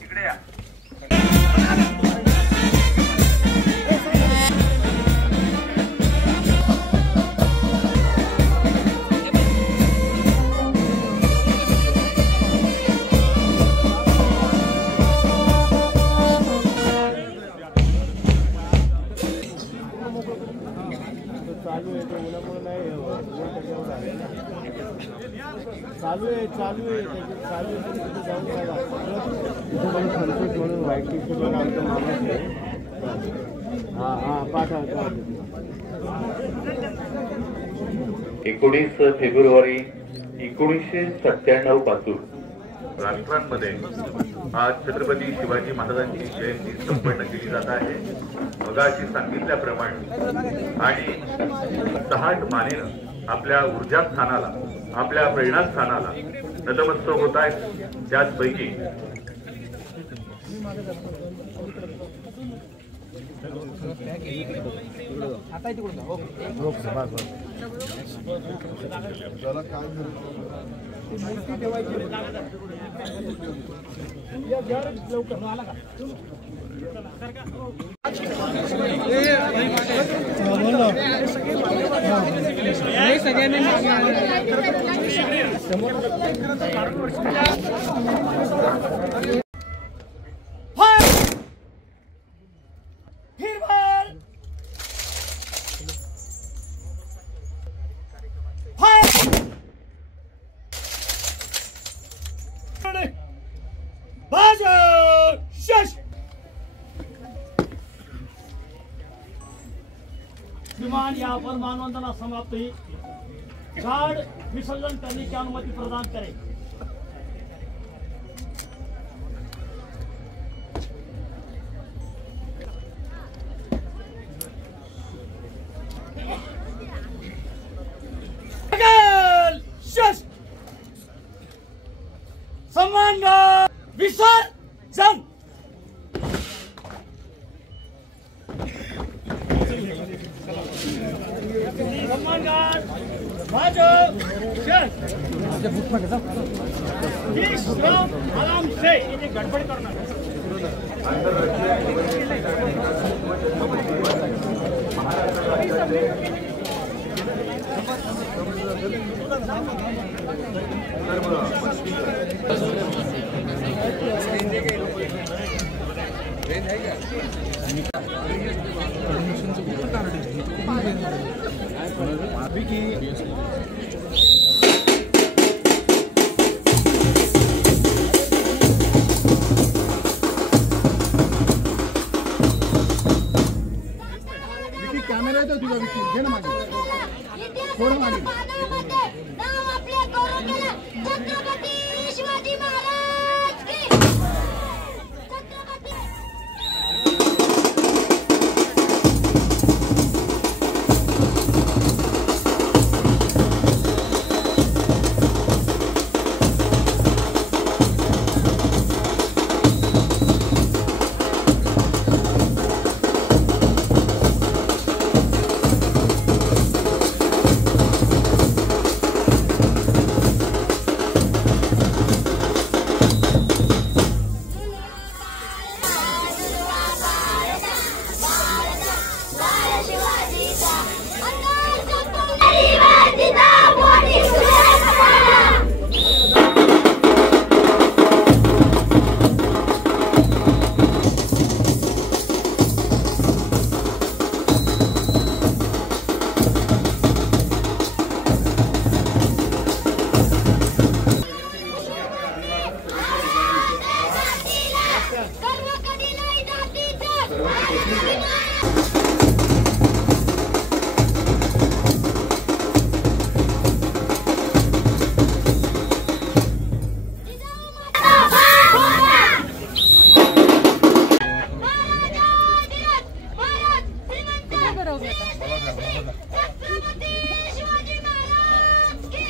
इकडे या. चालू आहे जाऊन बघा. संतोष म्हणून व्हाईट टी शर्ट आमचा माणूस आहे. पाठवा. 19 फेब्रुवारी 1997 पासून राष्ट्रांमध्ये आज छत्रपती शिवाजी महाराजांची जयंती संपन्न केली जात आहे. मगाशी सांगितल्याप्रमाणे आणि 6 मानेनं आपल्या ऊर्जा स्थानाला, आपल्या प्रेरणा स्थानाला नतमस्तक होत आहेत. त्याचपैकी विमान या पर मानवंदना समाप्ति गार्ड विसर्जन करने की अनुमति प्रदान करें. सम्मान विसर्जन. आराम से गड़बड़ करना. कॅमेरा येतो तुझा विकी घे ना मागे थोडं मागे. छत्रपती शिवाजी महाराज की. शिवाजी महाराज की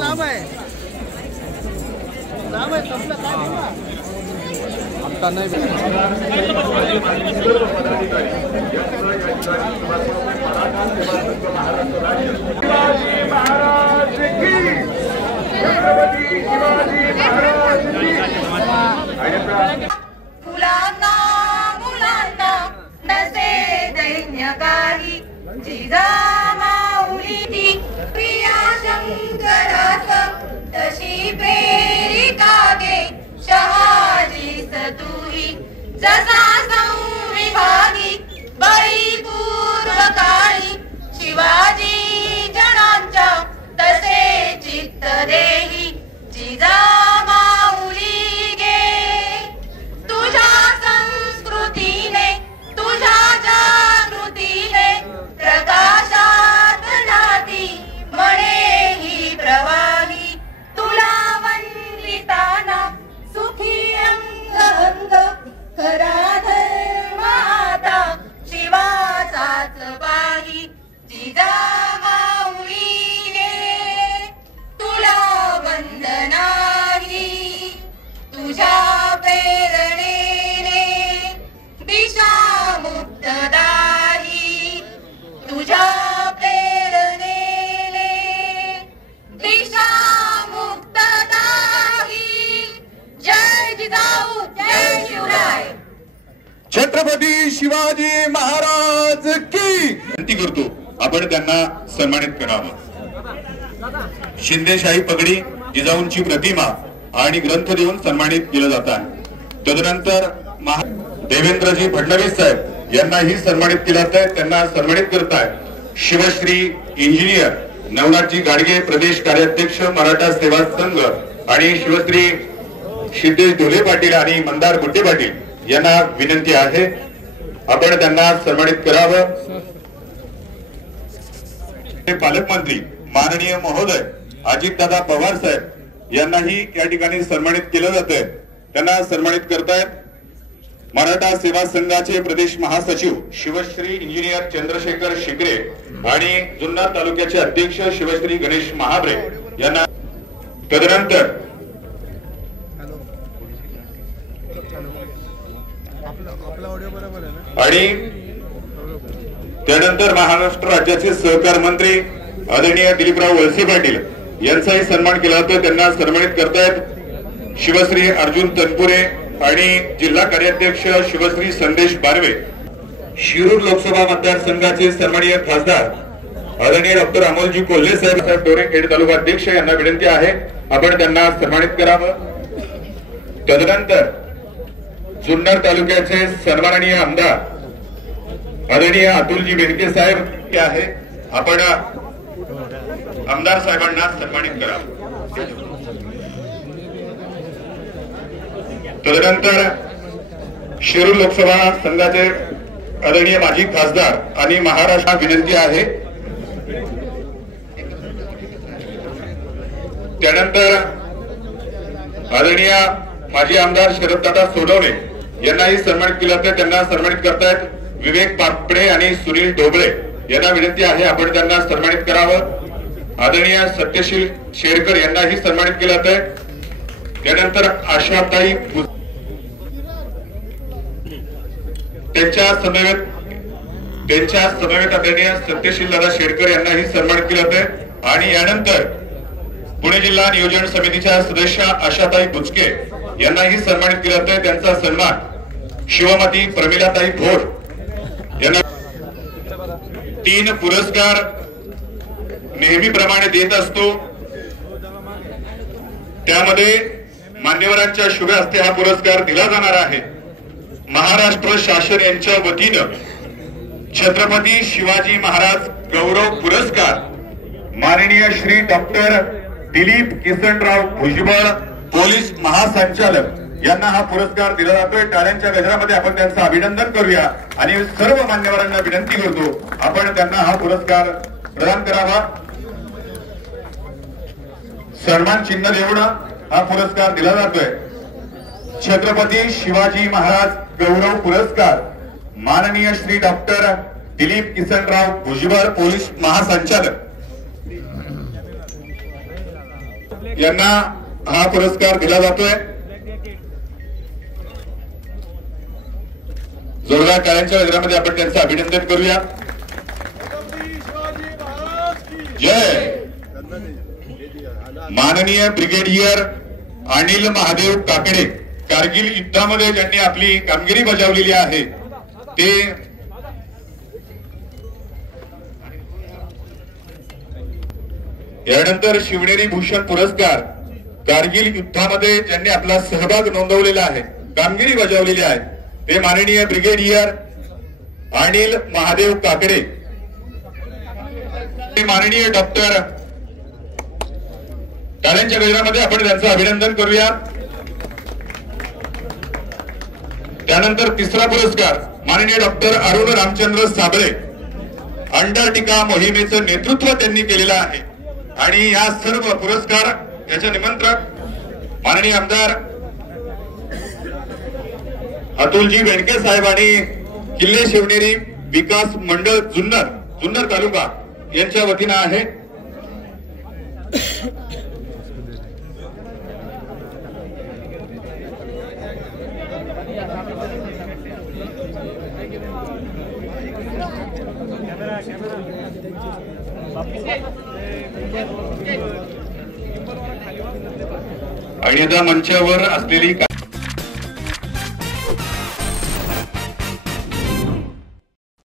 लाभ आहे आता नाही मुलांना मुलांना नसे दैन्यकारी जिजामाऊली प्रिया शंकरास तशी प्रेरिका गे शहाजी सतुही जसा संविभागी बळी पूर्वकाळी शिवाजी जनांच्या तसे चित्त देही जिजामाऊली गे तुझ्या संस्कृतीने तुझ्या जागृतीने प्रकाशात जाती म्हणे ही प्रवाही तुला वंदिताना सुखी अंग अंग खरा धर्म आता शिवाचाच पाही जिजामाऊली गे तुला वंदनाही तुझ्या प्रेरणेने दिशा मुक्तदाही तुझ्या प्रेरणेने दिशा मुक्तदाही जय जिजाऊ जय शिवराय छत्रपती शिवाजी महाराज की विनंती करतो आपण त्यांना सन्मानित करावं। शिंदेशाही पगडी जिजाऊंची प्रतिमा आणि ग्रंथ देऊन सन्मानित केलं जात आहे। तदनंतर देवेंद्रजी फडणवीस साहेब यांनाही सन्मानित केलं जात आहे, त्यांना सन्मानित करताय शिवश्री इंजिनियर नवनाथजी गाडगे प्रदेश कार्याध्यक्ष मराठा सेवा संघ आणि शिवश्री सिद्धेश ढोले पाटील आणि मंदार गुड्डे पाटील यांना विनंती आहे आपण त्यांना सन्मानित करावं। पालकमंत्री माननीय महोदय अजितदादा पवार साहेब यांनाही या ठिकाणी सन्मानित केलं जात आहे, त्यांना सन्मानित करतायत मराठा सेवा संघाचे प्रदेश महासचिव शिवश्री इंजिनियर चंद्रशेखर शिगरे आणि जुन्नर तालुक्याचे अध्यक्ष शिवश्री गणेश महाबरे यांना तदनंतर आणि त्यानंतर महाराष्ट्र राज्याचे सहकार मंत्री आदरणीय दिलीपराव वळसे पाटील यांचाही सन्मान केला जातो, त्यांना सन्मानित करतायत शिवश्री अर्जुन तनपुरे आणि जिल्हा कार्याध्यक्ष शिवश्री संदेश बारवे। शिरूर लोकसभा मतदारसंघाचे सन्माननीय खासदार आदरणीय डॉक्टर अमोलजी कोल्हे साहेब डोरे खेड तालुका अध्यक्ष यांना विनंती आहे आपण त्यांना सन्मानित करावं। तदनंतर जुन्नर तालुक्याचे सन्माननीय आमदार आदरणीय अतुलजी बेनके साहेब आहे, आपण आमदार साहेबांना सन्मानित करावं। तदनंतर शिरूर लोकसभा संघाचे आदरणीय माजी खासदार आणि महाराष्ट्र विनंती आहे, त्यानंतर आदरणीय माजी आमदार शरददादा सोनवणे यांनाही सन्मानित केलं जातं, त्यांना सन्मानित करतायत विवेक पापडे आणि सुनील ढोबळे यांना विनंती आहे आपण त्यांना सन्मानित करावं। आदरणीय सत्यशील शेरकर यांनाही सन्मानित केलं जात आहे, त्यानंतर आशाताई त्यांच्या समवेत आदरणीय सत्यशील दादा शेरकर यांनाही सन्मानित केलं जात आहे आणि यानंतर पुणे जिल्हा नियोजन समितीच्या सदस्य आशाताई बुचके यांनाही सन्मानित केलं जात आहे, त्यांचा सन्मान शिवमती प्रमिलाताई भोर यांना 3 पुरस्कार नेहमीप्रमाणे देत असतो, त्यामध्ये मान्यवरांच्या शुभ हस्ते हा पुरस्कार दिला जाणार आहे। महाराष्ट्र शासन यांच्या वतीनं छत्रपती शिवाजी महाराज गौरव पुरस्कार माननीय श्री डॉक्टर दिलीप किसनराव भुजबळ पोलीस महासंचालक यांना हा पुरस्कार दिला जातोय. टाळ्यांच्या गजरामध्ये आपण त्यांचं अभिनंदन करूया आणि सर्व मान्यवरांना विनंती करतो आपण त्यांना हा पुरस्कार प्रदान करावा. सन्मान चिन्ह देऊन हा पुरस्कार दिला जातोय. छत्रपती शिवाजी महाराज गौरव पुरस्कार माननीय श्री डॉक्टर दिलीप किसनराव भुजबळ पोलीस महासंचालक यांना हा पुरस्कार दिला जातोय. जोरदार टाळ्यांच्या गजरामध्ये आपण त्यांचं अभिनंदन करूया. जय. माननीय ब्रिगेडियर अनिल महादेव काकडे कारगिल युद्धामध्ये ज्यांनी आपली कामगिरी बजावलेली आहे ते यानंतर शिवनेरी भूषण पुरस्कार कारगिल युद्धामध्ये ज्यांनी आपला सहभाग नोंदवलेला आहे कामगिरी बजावलेली आहे ते माननीय ब्रिगेडियर अनिल महादेव काकडे माननीय डॉक्टर टाळ्यांच्या गजरामध्ये आपण त्यांचं अभिनंदन करूया. त्यानंतर तिसरा पुरस्कार माननीय डॉक्टर अरुण रामचंद्र साबळे अंटार्क्टिका मोहिमेचं नेतृत्व त्यांनी केलेलं आहे आणि या सर्व पुरस्कार याचे निमंत्रक माननीय आमदार अतुलजी बेनके साहेब आणि किल्ले शिवनेरी विकास मंडळ जुन्नर तालुका यांच्या वतीनं आहे. आणि आता मंचावर असलेली